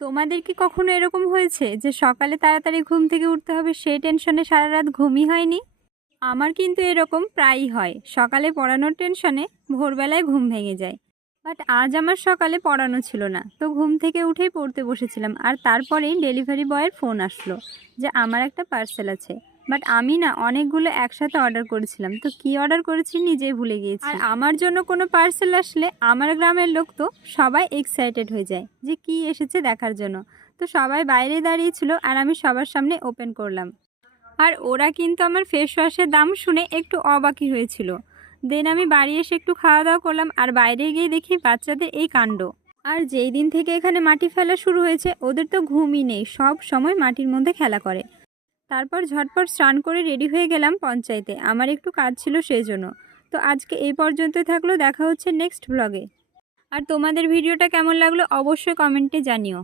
তোমাদের কি কখনো এরকম হয়েছে যে সকালে তাড়াতাড়ি ঘুম থেকে উঠতে হবে সেই টেনশনে সারা রাত ঘুমই হয়নি? আমার কিন্তু এরকম প্রায়ই হয়। সকালে পড়ানোর টেনশনে ভোরবেলায় ঘুম ভেঙে যায়। বাট আজ আমার সকালে পড়ানো ছিল না, তো ঘুম থেকে উঠেই পড়তে বসেছিলাম, আর তারপরেই ডেলিভারি বয়ের ফোন আসলো যে আমার একটা পার্সেল আছে। বাট আমি না অনেকগুলো একসাথে অর্ডার করেছিলাম, তো কি অর্ডার করেছি নিজেই ভুলে গিয়েছি। আর আমার জন্য কোনো পার্সেল আসলে আমার গ্রামের লোক তো সবাই এক্সাইটেড হয়ে যায় যে কি এসেছে দেখার জন্য। তো সবাই বাইরে দাঁড়িয়েছিল আর আমি সবার সামনে ওপেন করলাম। আর ওরা কিন্তু আমার ফেস ওয়াশের দাম শুনে একটু অবাকই হয়েছিল। দেন আমি বাড়ি এসে একটু খাওয়া দাওয়া করলাম, আর বাইরে গিয়ে দেখি বাচ্চাদের এই কাণ্ড। আর যেই দিন থেকে এখানে মাটি ফেলা শুরু হয়েছে ওদের তো ঘুমই নেই, সব সময় মাটির মধ্যে খেলা করে। তারপর ঝটপট স্নান করে রেডি হয়ে গেলাম পঞ্চায়েতে, আমার একটু কাজ ছিল সেই জন্য। তো আজকে এই পর্যন্তই থাকলো, দেখা হচ্ছে নেক্সট ব্লগে। আর তোমাদের ভিডিওটা কেমন লাগলো অবশ্যই কমেন্টে জানিও।